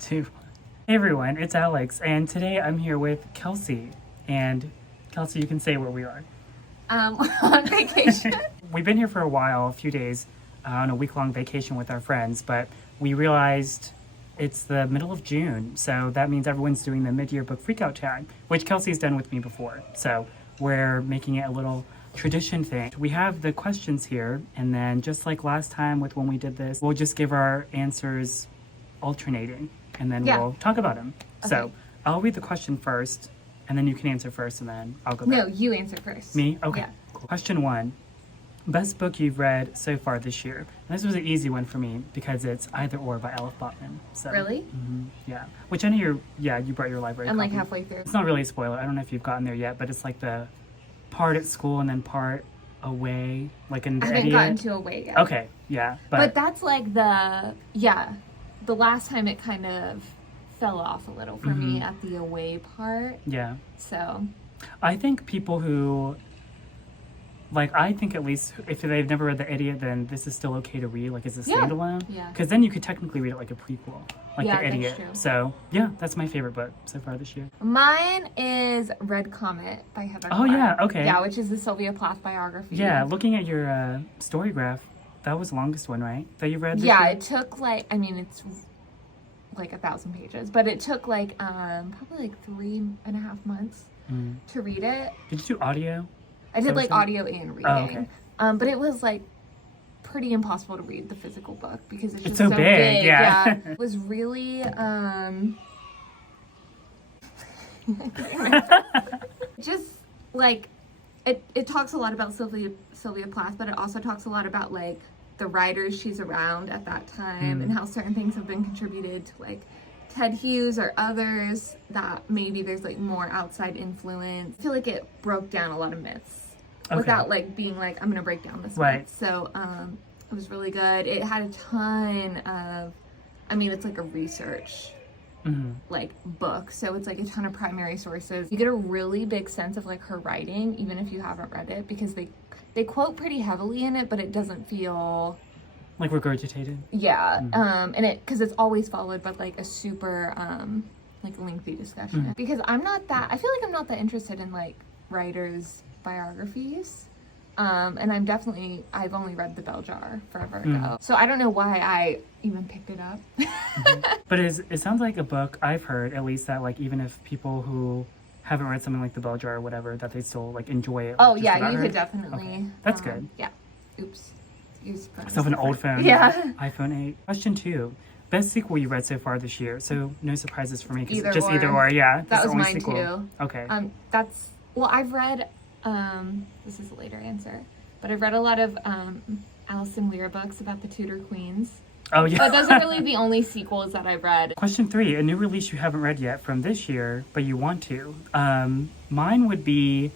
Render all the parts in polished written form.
Two. Hey everyone, it's Alex, and today I'm here with Kelsey. And Kelsey, you can say where we are. On vacation. We've been here for a while, a few days, on a week-long vacation with our friends, but we realized it's the middle of June, so that means everyone's doing the mid-year book Freakout tag, which Kelsey's done with me before. So we're making it a little tradition thing. We have the questions here, and then just like last time with when we did this, we'll just give our answers alternating, and then we'll talk about them. Okay. So I'll read the question first, and then you can answer first, and then I'll go back. No, you answer first. Me? Okay. Yeah. Cool. Question 1. Best book you've read so far this year? And this was an easy one for me because it's Either Or by Aleph Botman. So, Really? Yeah. Which I know you brought your library I'm copy. like halfway through. It's not really a spoiler. I don't know if you've gotten there yet, but it's like the part at school and then part away, like in the I haven't idiot. gotten to away yet. Okay, yeah. But that's like the last time it kind of fell off a little for me at the away part. Yeah. So. I think people who, like, I think at least if they've never read The Idiot, then this is still okay to read, like, as a standalone. Yeah. Because then you could technically read it like a prequel, like The Idiot. That's true. So, yeah, that's my favorite book so far this year. Mine is Red Comet by Heather Oh, Clark. yeah, okay. Yeah, which is the Sylvia Plath biography. Yeah, looking at your story graph, that was the longest one, right? That you read this year? It took like, I mean, it's like 1,000 pages, but it took like probably like 3.5 months to read it. Did you do audio? I did like audio and reading. Oh, okay. But it was like pretty impossible to read the physical book because it's just so big. Yeah. It was really just like it talks a lot about Sylvia Plath, but it also talks a lot about like the writers she's around at that time and how certain things have been contributed to like Ted Hughes or others that maybe there's like more outside influence. I feel like it broke down a lot of myths without like being like, I'm gonna break down this myth. So it was really good. It had a ton of, I mean, it's like a research like book, so it's like a ton of primary sources. You get a really big sense of like her writing even if you haven't read it because they quote pretty heavily in it, but it doesn't feel like regurgitated. And it because it's always followed by like a super like lengthy discussion because I feel like I'm not that interested in like writers' biographies, and I've only read The Bell Jar forever ago, so I don't know why I even picked it up. But it sounds like a book I've heard at least that like even if people who haven't read something like The Bell Jar or whatever, that they still like enjoy it. Oh yeah, you could definitely. Okay. That's good. Yeah. Oops. Myself an old phone. Yeah. iPhone 8. Question 2. Best sequel you read so far this year? So no surprises for me because Either just Or. Either Or. Yeah. That was mine sequel. too. Okay. I've read. This is a later answer, but I've read a lot of Alison Weir books about the Tudor queens. Oh yeah. But those are really the only sequels that I've read. Question 3. A new release you haven't read yet from this year, but you want to. Mine would be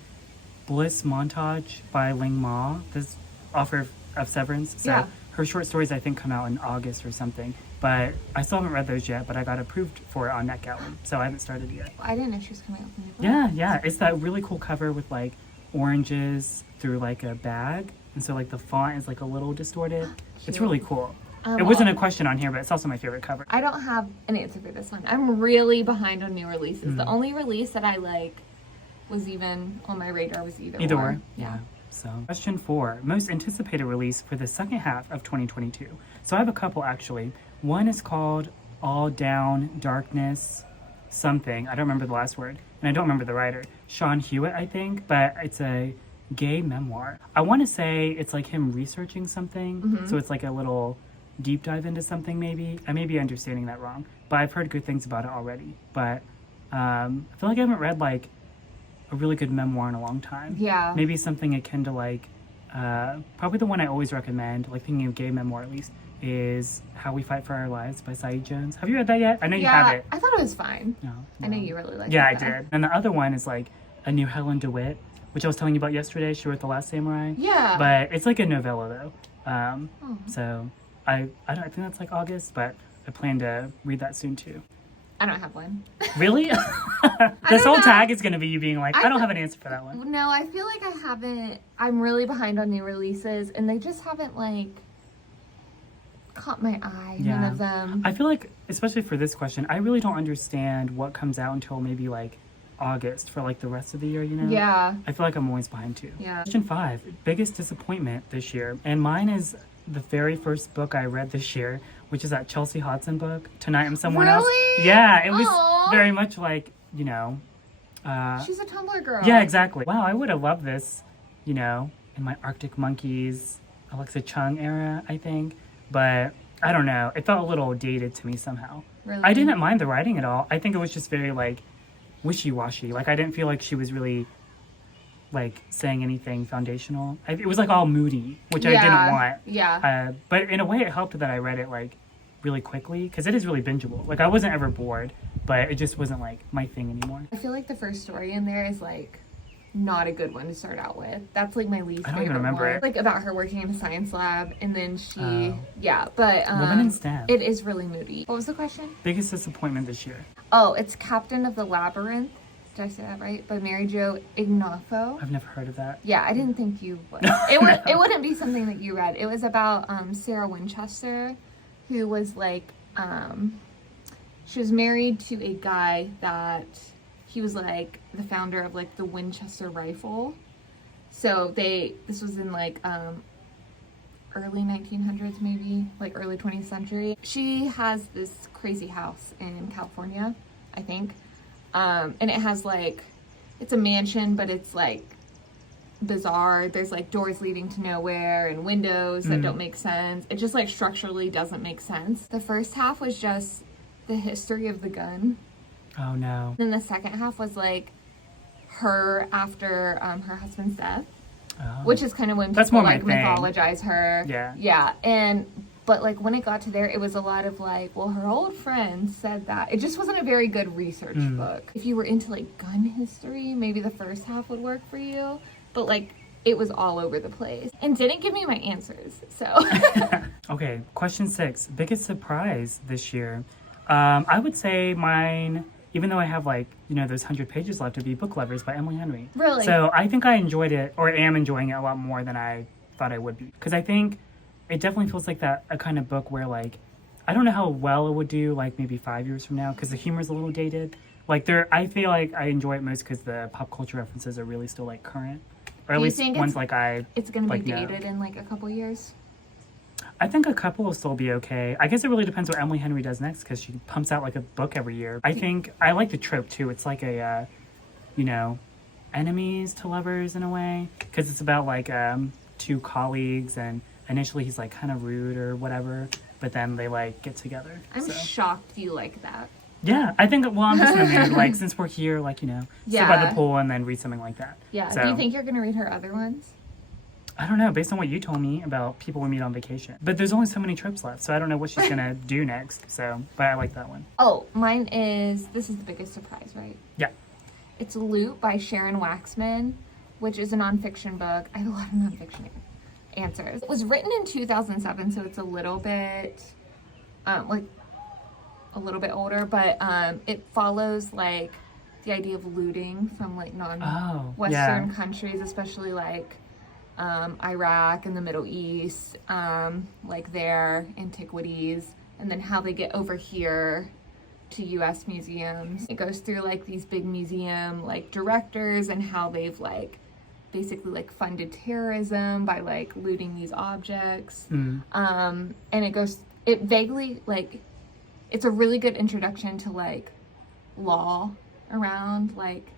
Bliss Montage by Ling Ma, this author of Severance. So her short stories I think come out in August or something. But I still haven't read those yet, but I got approved for it on NetGalley, so I haven't started yet. I didn't know she was coming out with a new book. Yeah. It's that really cool cover with like oranges through like a bag. And so like the font is like a little distorted. It's really cool. It wasn't a question on here, but it's also my favorite cover. I don't have an answer for this one. I'm really behind on new releases. The only release that I like was even on my radar was Either Or. Yeah. So question 4. Most anticipated release for the second half of 2022. So I have a couple actually. One is called All Down Darkness something. I don't remember the last word. And I don't remember the writer. Sean Hewitt, I think. But it's a gay memoir. I want to say it's like him researching something. So it's like a little deep dive into something maybe. I may be understanding that wrong. But I've heard good things about it already. But I feel like I haven't read like a really good memoir in a long time. Yeah. Maybe something akin to like, probably the one I always recommend, like thinking of gay memoir at least, is How We Fight for Our Lives by Saeed Jones. Have you read that yet? I know you have it. I thought it was fine. No. I know you really liked it. Yeah, I did. And the other one is like A New Helen DeWitt, which I was telling you about yesterday. She wrote The Last Samurai. Yeah. But it's like a novella though. So I think that's like August, but I plan to read that soon too. I don't have one. Really? This whole tag is going to be you being like, I don't have an answer for that one. No, I feel like I haven't. I'm really behind on new releases, and they just haven't like caught my eye. Yeah. None of them. I feel like especially for this question, I really don't understand what comes out until maybe like August for like the rest of the year, you know? Yeah. I feel like I'm always behind too. Yeah. Question 5, biggest disappointment this year. And mine is the very first book I read this year, which is that Chelsea Hodson book, Tonight I'm Someone Else. Really? Yeah, it was Aw. very much like, She's a Tumblr girl. yeah, exactly. Wow, I would have loved this, in my Arctic Monkeys, Alexa Chung era, I think. But I don't know. It felt a little dated to me somehow. Really? I didn't mind the writing at all. I think it was just very like wishy-washy. Like I didn't feel like she was really like saying anything foundational. It was like all moody, which I didn't want. Yeah. But in a way, it helped that I read it like really quickly because it is really bingeable. Like I wasn't ever bored, but it just wasn't like my thing anymore. I feel like the first story in there is like not a good one to start out with. That's like my least I don't favorite even remember one. it. Like about her working in a science lab and then she but Woman in STEM. it is really moody. What was the question? Biggest disappointment this year. Oh, it's Captain of the Labyrinth. Did I say that right? By Mary Jo Ignoffo. I've never heard of that. Yeah, I didn't think you would. It wouldn't be something that you read. It was about Sarah Winchester, who was like she was married to a guy that he was like the founder of like the Winchester rifle. So this was in like early 1900s, maybe like early 20th century. She has this crazy house in California, I think. And it has like, it's a mansion, but it's like bizarre. There's like doors leading to nowhere and windows that don't make sense. It just like structurally doesn't make sense. The first half was just the history of the gun. Oh no. Then the second half was like her after her husband's death, which is kind of when That's people more my like thing. mythologize her. Yeah. Yeah, but like when it got to there, it was a lot of like, well, her old friend said that. It just wasn't a very good research book. If you were into like gun history, maybe the first half would work for you, but like it was all over the place and didn't give me my answers. So Okay, question 6, biggest surprise this year. I would say mine, even though I have like, those 100 pages left, to be Book Lovers by Emily Henry. Really? So I think I enjoyed it, or am enjoying it a lot more than I thought I would be. Because I think it definitely feels like a kind of book where like, I don't know how well it would do like maybe 5 years from now, because the humor's a little dated. Like I feel like I enjoy it most because the pop culture references are really still like current. Or at least ones like it's gonna be like, know. dated in like a couple years. I think a couple will still be okay. I guess it really depends what Emily Henry does next because she pumps out like a book every year. I think I like the trope too. It's like a, enemies to lovers in a way because it's about like two colleagues and initially he's like kind of rude or whatever, but then they like get together. I'm shocked you like that. Yeah, I think, well, I'm just in the mood, like, since we're here, like, sit by the pool and then read something like that. Yeah, So, do you think you're gonna read her other ones? I don't know, based on what you told me about people we meet on vacation. But there's only so many trips left, so I don't know what she's gonna do next, but I like that one. Oh, mine is, this is the biggest surprise, right? Yeah. It's Loot by Sharon Waxman, which is a nonfiction book. I have a lot of nonfiction answers. It was written in 2007, so it's a little bit, a little bit older, but it follows like the idea of looting from like non-Western countries, especially like Iraq and the Middle East, like their antiquities, and then how they get over here to U.S. museums. It goes through like these big museum like directors and how they've like basically like funded terrorism by like looting these objects. And it vaguely like, it's a really good introduction to like law around like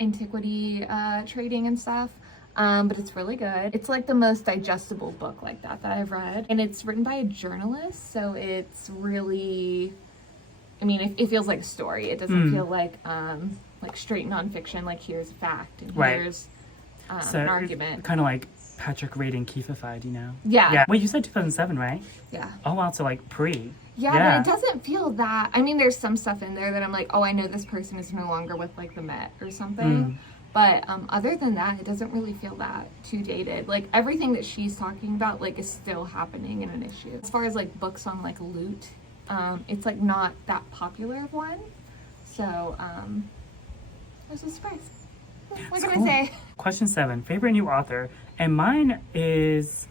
antiquity trading and stuff. But it's really good. It's like the most digestible book like that I've read. And it's written by a journalist, so it's really, I mean, it feels like a story. It doesn't feel like straight nonfiction, like here's a fact and here's an argument. Kind of like Patrick Radin Keefified, Yeah. Wait, you said 2007, right? Yeah. Oh, wow, so like pre. Yeah, but it doesn't feel that. I mean, there's some stuff in there that I'm like, oh, I know this person is no longer with like the Met or something. But other than that, it doesn't really feel that too dated. Like everything that she's talking about like is still happening in an issue. As far as like books on like loot, it's like not that popular of one. So it was a surprise. What can I say? Question 7, favorite new author. And mine is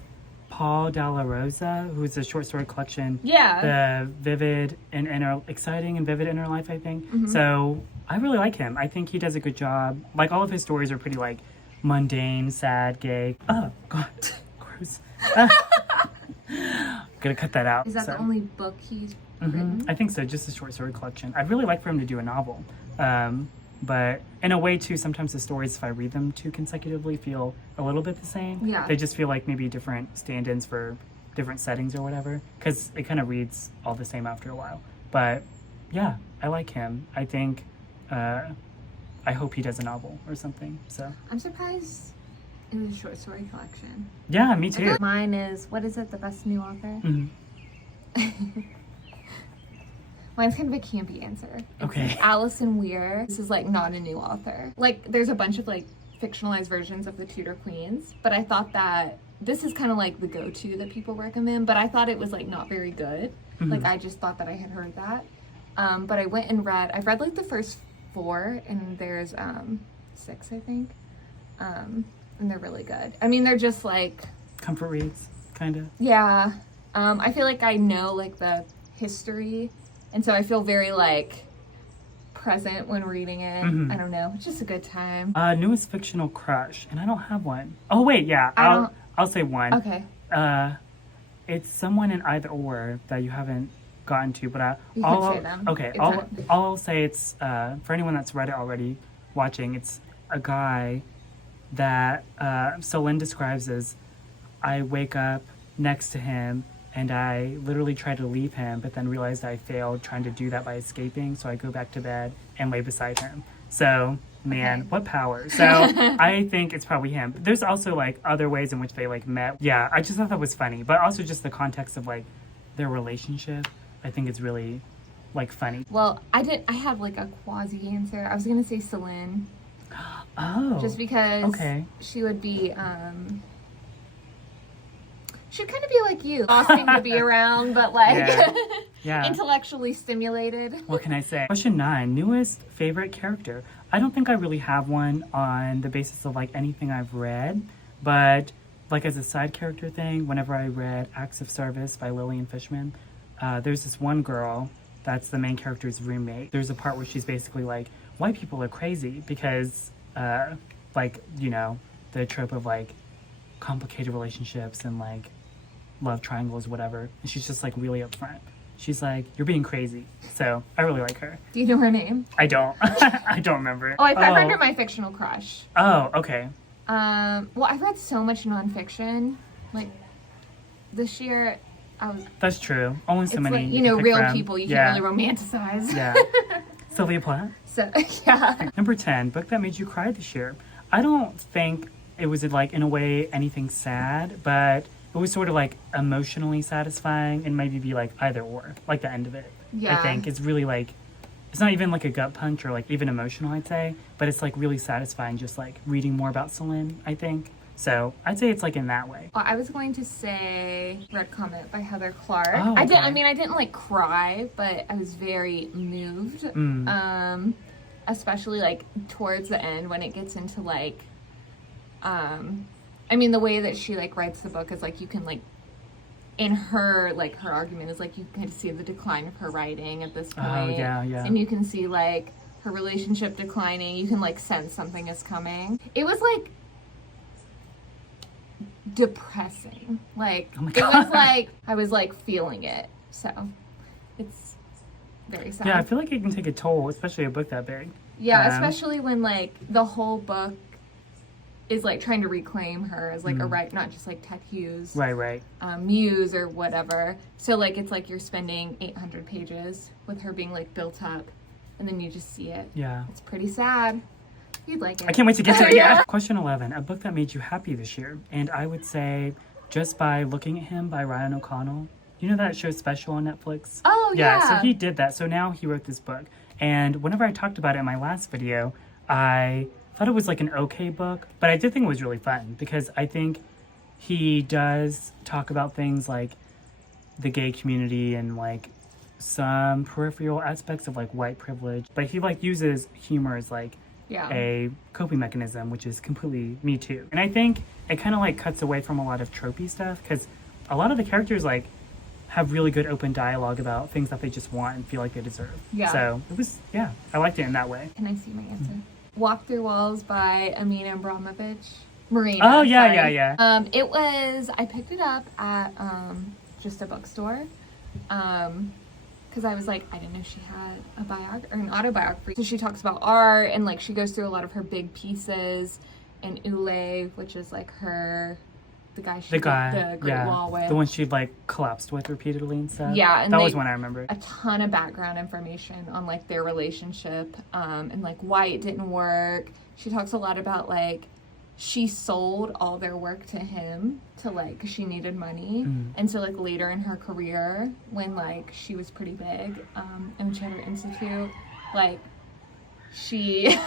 Paul Dalla Rosa, who's a short story collection. Yeah. The vivid and exciting and vivid inner life, I think. Mm-hmm. So I really like him. I think he does a good job. Like, all of his stories are pretty like mundane, sad, gay. Oh God, gross. Gonna cut that out. Is that the only book he's written? I think so. Just a short story collection. I'd really like for him to do a novel. But in a way too, sometimes the stories, if I read them too consecutively, feel a little bit the same. Yeah. They just feel like maybe different stand-ins for different settings or whatever, because it kind of reads all the same after a while. But yeah, I like him. I think, I hope he does a novel or something. So I'm surprised it was a short story collection. yeah, me too. Mine is, what is it, the best new author? Mine's kind of a campy answer. It's Okay. Alison Weir. This is like not a new author. Like there's a bunch of like fictionalized versions of the Tudor Queens, but I thought that this is kind of like the go-to that people recommend, but I thought it was like not very good. Like I just thought that I had heard that. But I went and I've read like the first 4 and there's 6, I think. And they're really good. I mean, they're just like Comfort reads, kind of. yeah. I feel like I know like the history, and so I feel very like present when reading it. I don't know. It's just a good time. Newest fictional crush, and I don't have one. Oh wait, yeah. I'll say one. Okay. It's someone in either or that you haven't gotten to, but You can say them. Okay, It's I'll say it's for anyone that's read it already, watching. It's a guy that Celine describes as, I wake up next to him and I literally try to leave him, but then realized I failed trying to do that by escaping, so I go back to bed and lay beside him. So, man, what power. So, I think it's probably him. There's also, like, other ways in which they, like, met. Yeah, I just thought that was funny, but also just the context of, like, their relationship, I think is really, like, funny. Well, I have like a quasi answer. I was gonna say Celine. Oh. Just because Okay. she would be she'd kind of be like you, exhausting to be around, but like Yeah. intellectually stimulated. What can I say? Question 9, newest favorite character. I don't think I really have one on the basis of like anything I've read, but like as a side character thing, whenever I read Acts of Service by Lillian Fishman, there's this one girl that's the main character's roommate. There's a part where she's basically like, white people are crazy because like, you know, the trope of like complicated relationships and like love triangles, whatever. And she's just like really upfront. She's like, you're being crazy. So I really like her. Do you know her name? I don't. I don't remember. Oh, I put her under my fictional crush. Oh, okay. Well, I've read so much nonfiction. Like this year, That's true. Only so it's many. like, you know, can pick real from. people you Yeah. can't really romanticize. Yeah. Sylvia Plath. So yeah. Number 10, book that made you cry this year. I don't think it was like in a way anything sad, but it was sort of like emotionally satisfying and maybe be like either or, like the end of it. Yeah. I think it's really like, it's not even like a gut punch or like even emotional, I'd say, but it's like really satisfying just like reading more about Celine, I think. So I'd say it's like in that way. Well, I was going to say Red Comet by Heather Clark. Oh, I okay. didn't like cry, but I was very moved. Especially like towards the end when it gets into like, I mean, the way that she like writes the book is like you can like, in her like her argument is like you can see the decline of her writing at this point. Oh, yeah. And you can see like her relationship declining. You can like sense something is coming. It was like depressing. Like Oh my it God. was like I was like feeling it. So it's very sad. Yeah, I feel like it can take a toll, especially a book that big. Yeah, especially when like the whole book is like trying to reclaim her as like a right, not just like Ted Hughes, Right. muse or whatever. So like it's like you're spending 800 pages with her being like built up, and then you just see it. Yeah. It's pretty sad. You'd like it. I can't wait to get to it. Yeah. Question 11, a book that made you happy this year. And I would say Just by Looking at Him by Ryan O'Connell. You know that show Special on Netflix? Oh yeah. So he did that. So now he wrote this book. And whenever I talked about it in my last video, I thought it was like an okay book, but I did think it was really fun because I think he does talk about things like the gay community and like some peripheral aspects of like white privilege, but he like uses humor as like a coping mechanism, which is completely me too. And I think it kind of like cuts away from a lot of tropey stuff because a lot of the characters like have really good open dialogue about things that they just want and feel like they deserve. Yeah. So it was, yeah, I liked it in that way. Can I see my answer? Walk Through Walls by Amina Abramovich. Marina. Oh, yeah, sorry. yeah. It was, I picked it up at just a bookstore. Because I was like, I didn't know she had an autobiography. So she talks about art and like she goes through a lot of her big pieces. And Ule, which is like the guy she did the Great Wall with. The one she like collapsed with repeatedly and stuff. Yeah, and that was one I remember. A ton of background information on like their relationship and like why it didn't work. She talks a lot about like she sold all their work to him to like 'cause she needed money, and so like later in her career when like she was pretty big and when she had her institute, like she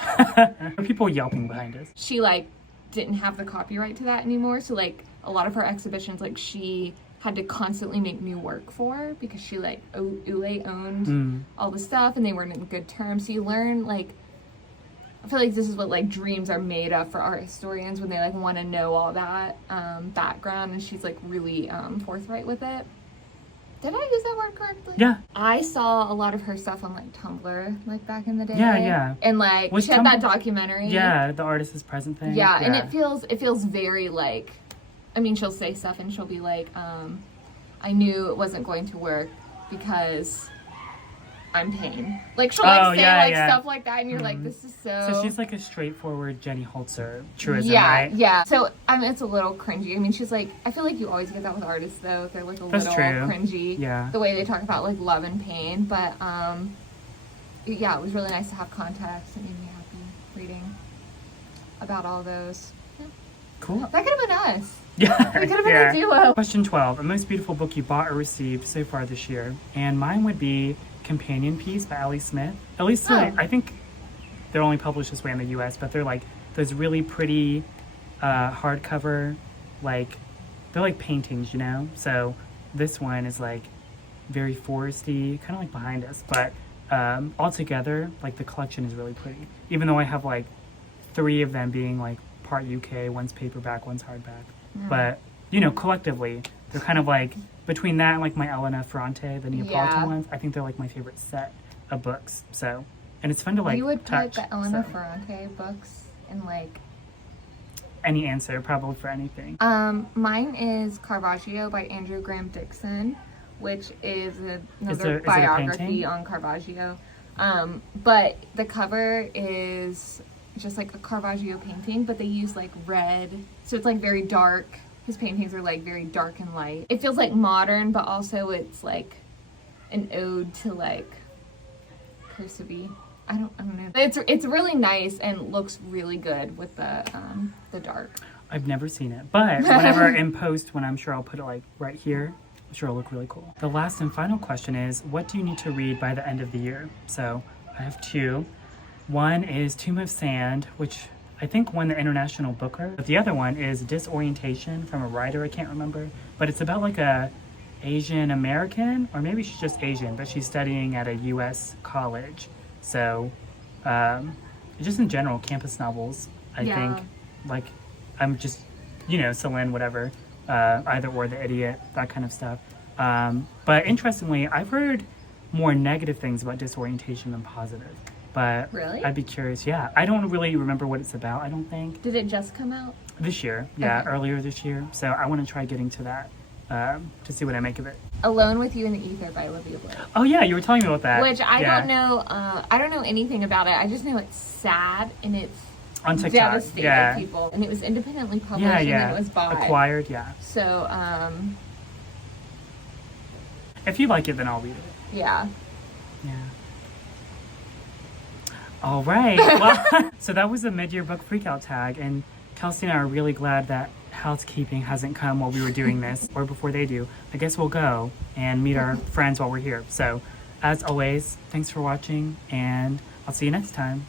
people yelping behind us. She like didn't have the copyright to that anymore, so like a lot of her exhibitions like she had to constantly make new work for because she like Ule owned all the stuff and they weren't in good terms. So you learn like, I feel like this is what like dreams are made of for art historians when they like want to know all that background, and she's like really forthright with it. Did I use that word correctly? Yeah. I saw a lot of her stuff on like Tumblr, like back in the day. Yeah. And like she had that documentary. Yeah, the artist is present thing. Yeah, and it feels very like, I mean, she'll say stuff and she'll be like, I knew it wasn't going to work because I'm pain. Like she'll like say stuff like that, and you're like, this is so. So she's like a straightforward Jenny Holzer truism, right? Yeah. So I mean, it's a little cringy. I mean, she's like, I feel like you always get that with artists though. They're like a little cringy. Yeah. The way they talk about like love and pain, but yeah, it was really nice to have context. It made me happy reading about all those. Yeah. Cool. That could have been us. Yeah. We could have been a duo. Question 12: a most beautiful book you bought or received so far this year, and mine would be Companion Piece by Ali Smith. At least I think they're only published this way in the US, but they're like those really pretty hardcover, like they're like paintings, you know? So this one is like very foresty, kind of like behind us, but altogether like the collection is really pretty, even though I have like 3 of them being like part UK, one's paperback, one's hardback. But you know, collectively they're kind of like between that and like my Elena Ferrante, the Neapolitan ones, I think they're like my favorite set of books. So, and it's fun to like you would touch. put the Elena Ferrante books in like any answer, probably for anything. Mine is Caravaggio by Andrew Graham Dixon, which is another is it biography on Caravaggio. But the cover is just like a Caravaggio painting, but they use like red, so it's like very dark. His paintings are like very dark and light. It feels like modern, but also it's like an ode to like Percival. I don't know. It's really nice and looks really good with the dark. I've never seen it, but whenever in post, when I'm sure I'll put it like right here, I'm sure it'll look really cool. The last and final question is, what do you need to read by the end of the year? So I have 2. One is Tomb of Sand, which I think won the International Booker. But the other one is Disorientation from a writer I can't remember. But it's about like a Asian American, or maybe she's just Asian, but she's studying at a U.S. college. So just in general, campus novels, I think. Like I'm just, you know, Celine, whatever, Either or, The Idiot, that kind of stuff. But interestingly, I've heard more negative things about Disorientation than positive. But really? I'd be curious. Yeah, I don't really remember what it's about, I don't think. Did it just come out? This year, yeah, earlier this year. So I want to try getting to that to see what I make of it. Alone with You in the Ether by Olivia Blake. Oh yeah, you were telling me about that. Which I don't know. I don't know anything about it. I just know it's sad and it's on TikTok, devastated people. And it was independently published and then it was bought. Acquired, yeah. So, if you like it, then I'll read it. Yeah. Yeah. All right. Well, so that was a mid-year book freakout tag, and Kelsey and I are really glad that housekeeping hasn't come while we were doing this, or before they do. I guess we'll go and meet our friends while we're here. So, as always, thanks for watching, and I'll see you next time.